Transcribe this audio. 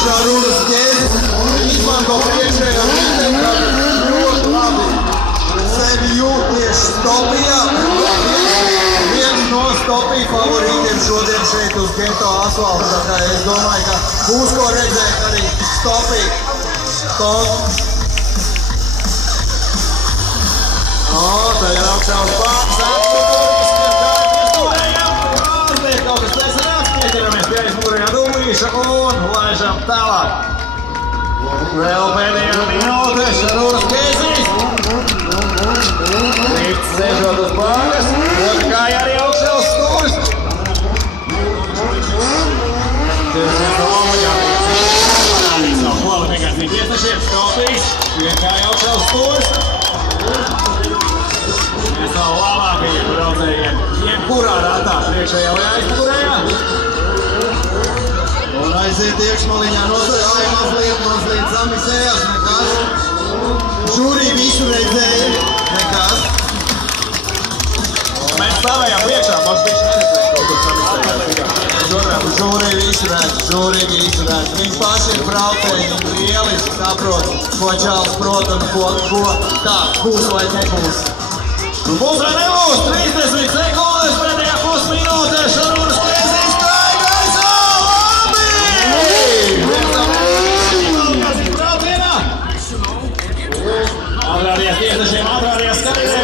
Šarūnas ķēdes izmanto priekšējā rītē, ļoti labi sevi jūt tieši stopijā. Viens no stopiju favorītiem šodien šeit uz Geto asfalta. Tā kā es domāju, ka būs ko redzēt arī stopiju. Tagad augšā uz pāris atpūtas, kaut kas nesanāks, pieķeramies pie aizmugurējā Dumlīša un laižam tālāk. Vēl pēdējā minūte, Šarūnas Ķēzīs. Rīts sēžot uz bāgas, otra kāja arī augšā uz stūris. Ķēzīs no Omaļā. Savu kvalifikāciju tiesnešiem, stopīs, vien kāja augšā uz stūris. Mēs nav labākajiem braucējiem, jebkurā ratā, priekšējā vai aizmugurējā. Un aiziet iekšmaliņā nostājā, mazliet zamisējās, nekas. Žūrī visu redzēja, nekas. Mēs stāvējām priekšā, mums viņš neredzēja kaut kur zamisējās. Žūrī visu redz. Viņi paši ir braucēji, viņi lieliski saprot, ko čāls prot un ko tā būs vai nebūs. Būs vai nebūs, 30 sekundes, pēdējā pusminūtē, Šarūnas Ķēzīs kāja gaisā, labi! Kvalifikācijas braucienā! Atrādies tiesnešiem, atrādies skatīties!